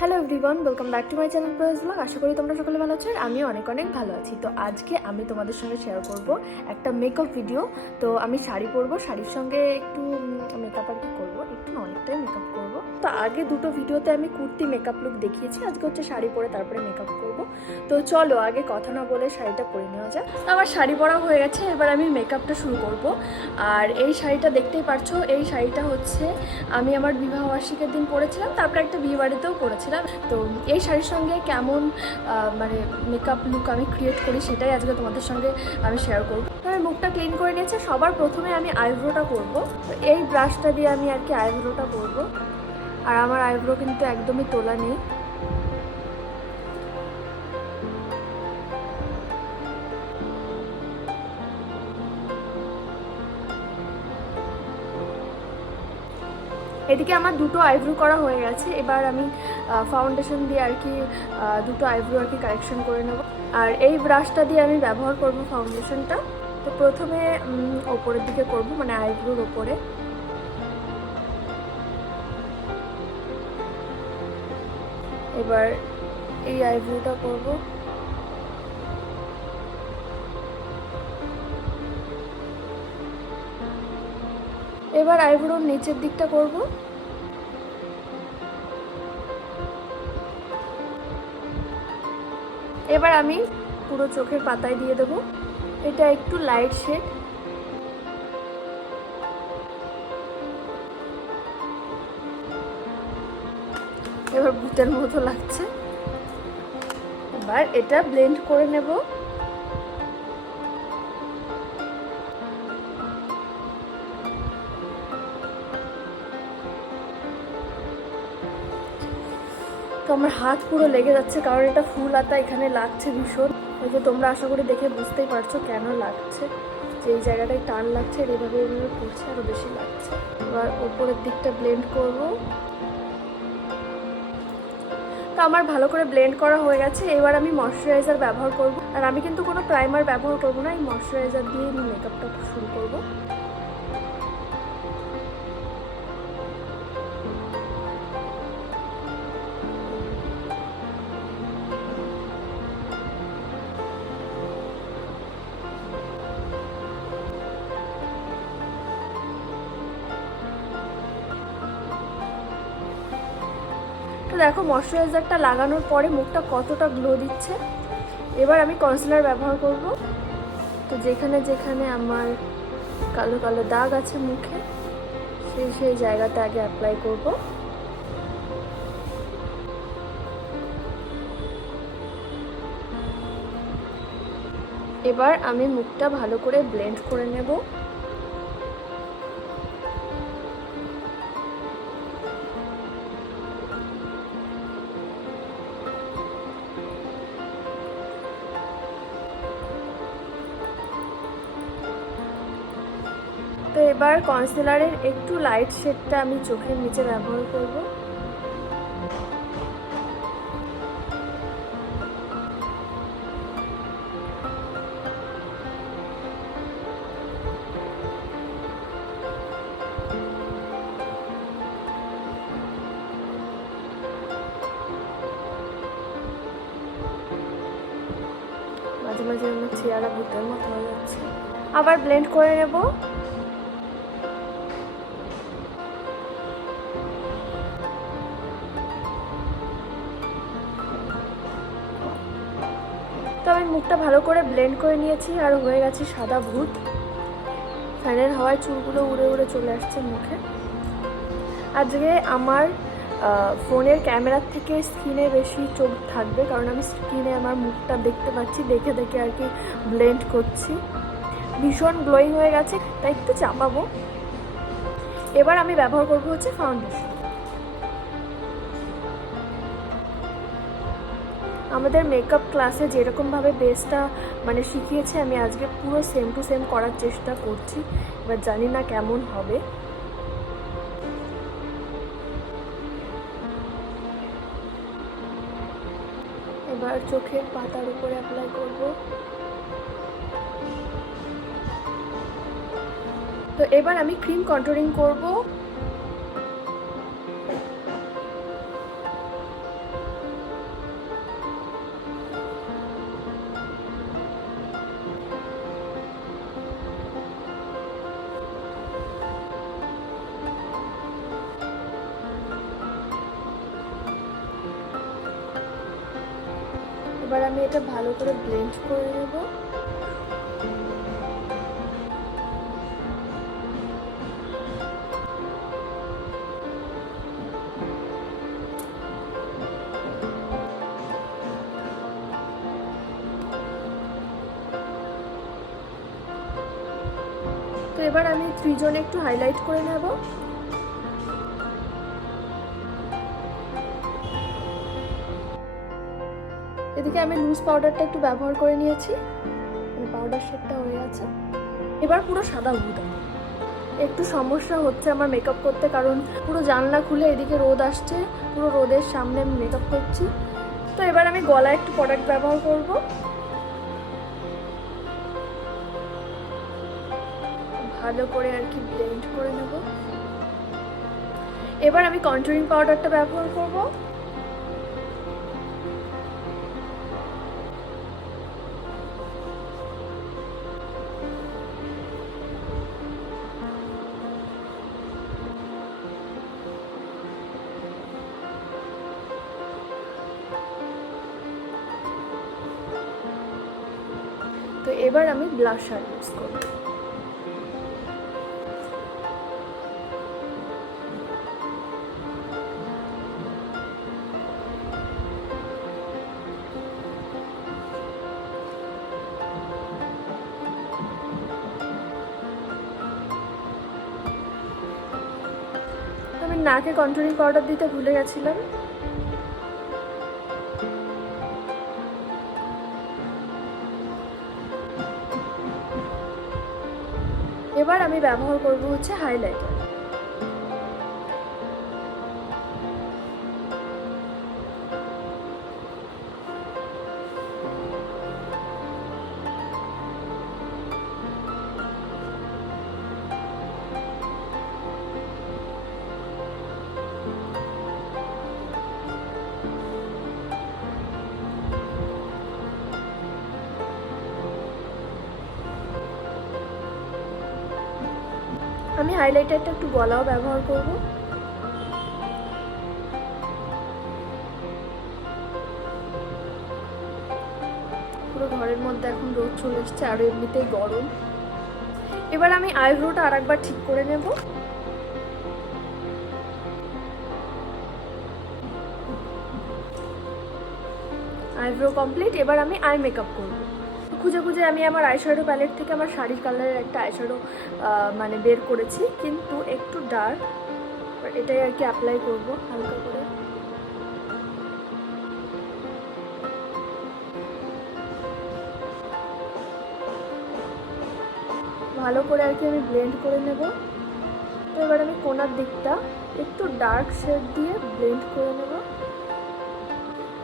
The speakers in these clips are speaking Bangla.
Hello everyone welcome back to my channel Prayas blog আশা করি তোমরা সকলে ভালো আছো আর আমিও অনেক অনেক ভালো আছি। তো আজকে আমি তোমাদের সঙ্গে শেয়ার করব একটা মেকআপ ভিডিও তো আমি শাড়ি পরবো, শাড়ির সঙ্গে একটু মেকআপ আর কি করব, একটু অনেকটাই মেকআপ করব। তো আগে দুটো ভিডিওতে আমি কুর্তি মেকআপ লুক দেখিয়েছি, আজকে হচ্ছে শাড়ি পরে তারপরে মেকআপ করব। তো চলো আগে কথা না বলে শাড়িটা পরে নেওয়া যাক। আমার শাড়ি পরা হয়ে গেছে, এবার আমি মেকআপটা শুরু করব। আর এই শাড়িটা দেখতেই পারছ, এই শাড়িটা হচ্ছে আমি আমার বিবাহবার্ষিকের দিন পরেছিলাম, তারপরে একটা বিয়ে বাড়িতেও পরেছিলাম। তো এই শাড়ির সঙ্গে কেমন মানে মেকআপ লুক আমি ক্রিয়েট করি সেটাই আজকে তোমাদের সঙ্গে আমি শেয়ার করব। তো আমি মুখটা ক্লিন করে নিয়েছি। সবার প্রথমে আমি আইব্রোটা করব। তো এই ব্রাশটা দিয়ে আমি আর কি আইব্রোটা করব। আর আমার আইব্রো কিন্তু একদমই তোলা নেই। এদিকে আমার দুটো আইব্রো করা হয়ে গেছে। এবার আমি ফাউন্ডেশন দিয়ে আর কি দুটো আইব্রো আর কি কারেকশন করে নেব। আর এই ব্রাশটা দিয়ে আমি ব্যবহার করব ফাউন্ডেশনটা তো প্রথমে ওপরের দিকে করব মানে আইব্রোর ওপরে। এবার এই আইব্রোটা করব। এবার আইব্রোর নিচের দিকটা করব। এবার আমি পুরো চোখের পাতায় দিয়ে দেবো। এটা একটু লাইট শেড এবার ভূতের মতো লাগছে। এবার এটা ব্লেন্ড করে নেব। তো আমার হাত পুরো লেগে যাচ্ছে, কারণ এটা ফুল আতা এখানে লাগছে ভীষণ। ওই যে তোমরা আশা করি দেখে বুঝতেই পারছ কেন লাগছে। যে এই জায়গাটায় টান লাগছে, আর এভাবে এভাবে পড়ছে আরও বেশি লাগছে। এবার ওপরের দিকটা ব্লেন্ড করব। তো আমার ভালো করে ব্লেন্ড করা হয়ে গেছে। এবার আমি ময়শ্চারাইজার ব্যবহার করব। আর আমি কিন্তু কোনো প্রাইমার ব্যবহার করব না, এই ময়শ্চারাইজার দিয়ে আমি মেকআপটা শুরু করব। দেখো ময়শ্চারাইজারটা লাগানোর পরে মুখটা কতটা গ্লো দিচ্ছে। এবার আমি কনসিলার ব্যবহার করব। তো যেখানে যেখানে আমার কালো কালো দাগ আছে মুখে, সেই সেই জায়গাতে আগে অ্যাপ্লাই করব। এবার আমি মুখটা ভালো করে ব্লেন্ড করে নেব। এবার কনসিলারের একটু লাইট শেডটা আমি চোখের নিচে ব্যবহার করব। মাঝে মাঝে আমার চেহারা ভূতের মতো হয়ে যাচ্ছে। আবার ব্লেন্ড করে নেব। তো ভালো করে ব্লেন্ড করে নিয়েছি আর হয়ে গেছে সাদা ভূত। ফ্যানের হাওয়ায় চুলগুলো উড়ে উড়ে চলে আসছে মুখে। আজকে আমার ফোনের ক্যামেরার থেকে স্ক্রিনে বেশি চোখ থাকবে কারণ আমি স্ক্রিনে আমার মুখটা দেখতে পাচ্ছি, দেখে দেখে আর কি ব্লেন্ড করছি। ভীষণ গ্লোয়িং হয়ে গেছে, তাই একটু চাপাবো। এবার আমি ব্যবহার করব হচ্ছে ফাউন্ডেশন আমাদের মেকআপ ক্লাসে যেরকমভাবে বেসটা মানে শিখিয়েছে, আমি আজকে পুরো সেম টু সেম করার চেষ্টা করছি। এবার জানি না কেমন হবে। এবার চোখের পাতার উপরে অ্যাপ্লাই করব। তো এবার আমি ক্রিম কন্ট্রোলিং করব। এবার আমি এটা ভালো করে ব্লেন্ড করে নেব। তো এবার আমি ত্রিজনে একটু হাইলাইট করে নেব। এদিকে আমি লুজ পাউডারটা একটু ব্যবহার করে নিয়েছি। পাউডার শেডটা হয়ে গেছে। এবার পুরো সাদা হলুদ একটু সমস্যা হচ্ছে আমার মেকআপ করতে, কারণ পুরো জানলা খুলে এদিকে রোদ আসছে, পুরো রোদের সামনে আমি মেকআপ করছি। তো এবার আমি গলায় একটু প্রোডাক্ট ব্যবহার করব। ভালো করে আর কি ব্লেন্ড করে নেব। এবার আমি কন্ট্রোলিং পাউডারটা ব্যবহার করব। এবার আমি ব্লাশার ইউজ করব। নাকে কন্ট্রোলিং পাউডার দিতে ভুলে গেছিলাম। আমি ব্যবহার করব হচ্ছে হাইলাইটার আমি হাইলাইটারটা একটু গলাও ব্যবহার করব। পুরো ঘরের মধ্যে এখন রোদ চলে এসছে, আর এমনিতেই গরম। এবার আমি আইব্রোটা আর একবার ঠিক করে নেব। আইব্রো কমপ্লিট এবার আমি আই মেকআপ করব। খুঁজে খুঁজে আমি আমার আইশ্যাডো প্যালেট থেকে আমার শাড়ির কালারের একটা আইশ্যাডো মানে বের করেছি। কিন্তু একটু ডার্ক এটাই আর কি অ্যাপ্লাই করব হালকা করে। ভালো করে আর কি আমি ব্লেন্ড করে নেব। তো এবার আমি কোনার দিকটা একটু ডার্ক শেড দিয়ে ব্লেন্ড করে নেব।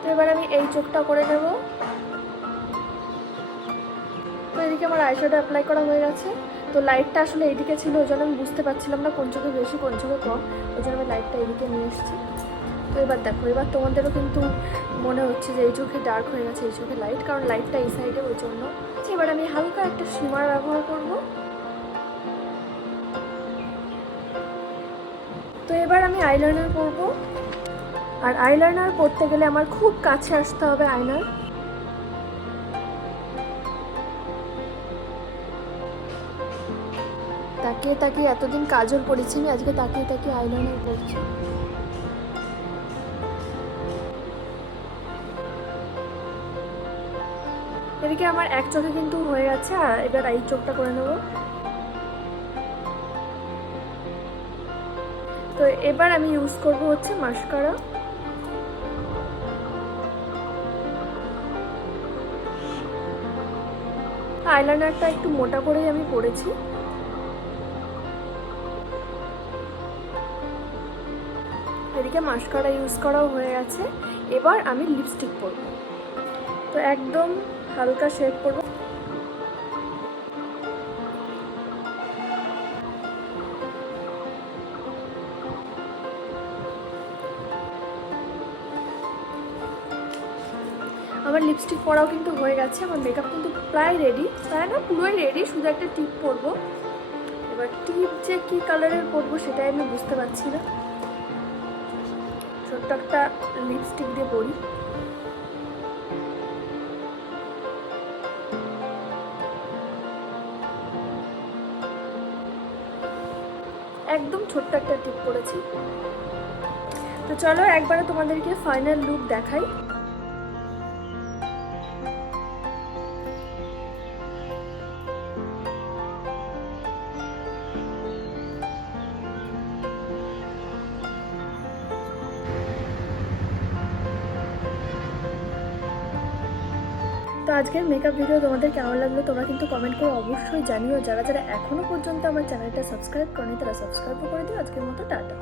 তো এবার আমি এই চোখটা করে নেব। এদিকে আমার আইশ্যাডো অ্যাপ্লাই করা হয়ে গেছে। তো লাইটটা আসলে এইদিকে ছিল ওই জন্য আমি বুঝতে পারছিলাম না কোন চোখে বেশি কোন চোখে কম। ওই জন্য আমি লাইটটা এদিকে নিয়ে এসেছি। তো এবার দেখো এবার তোমাদেরও কিন্তু মনে হচ্ছে যে এই চোখে ডার্ক হয়ে গেছে এই চোখে লাইট কারণ লাইটটা এই সাইডে ওই জন্য। আচ্ছা, এবার আমি হালকা একটা সিমার ব্যবহার করব। তো এবার আমি আইলাইনার করব। আর আইলাইনার করতে গেলে আমার খুব কাছে আসতে হবে আয়নার তাকিয়ে তাকিয়ে এতদিন কাজল পড়েছি আমি আজকে তাকিয়ে তাকিয়ে আইলাইনার করছি এদিকে আমার এক চোখে কিন্তু হয়ে গেছে, আর এবার এই চোখটা করে নেব। তো এবার আমি ইউজ করব হচ্ছে মাস্কারা আইলাইনারটা একটু মোটা করেই আমি পরেছি। এদিকে মাস্কারা ইউজ করাও হয়ে গেছে। এবার আমি লিপস্টিক পরব। তো একদম হালকা শেড করব আমার লিপস্টিক পরাও কিন্তু হয়ে গেছে। আমার মেকআপ কিন্তু প্রায় রেডি প্রায় না, পুরোই রেডি শুধু একটা টিপ পরবো। এবার টিপ যে কী কালারের পরবো সেটাই আমি বুঝতে পারছি না। একটা লিপস্টিক দিয়ে পড়ি একদম ছোট্ট একটা টিপ করেছি। তো চলো একবারে তোমাদেরকে ফাইনাল লুক দেখাই। আজকের মেকআপ ভিডিও তোমাদের কেমন লাগল তোমরা কিন্তু কমেন্ট করে অবশ্যই জানিও। যারা যারা এখনও পর্যন্ত আমার চ্যানেলটা সাবস্ক্রাইব করেনি, তারা সাবস্ক্রাইবও করে দিও। আজকের মতো টাটা।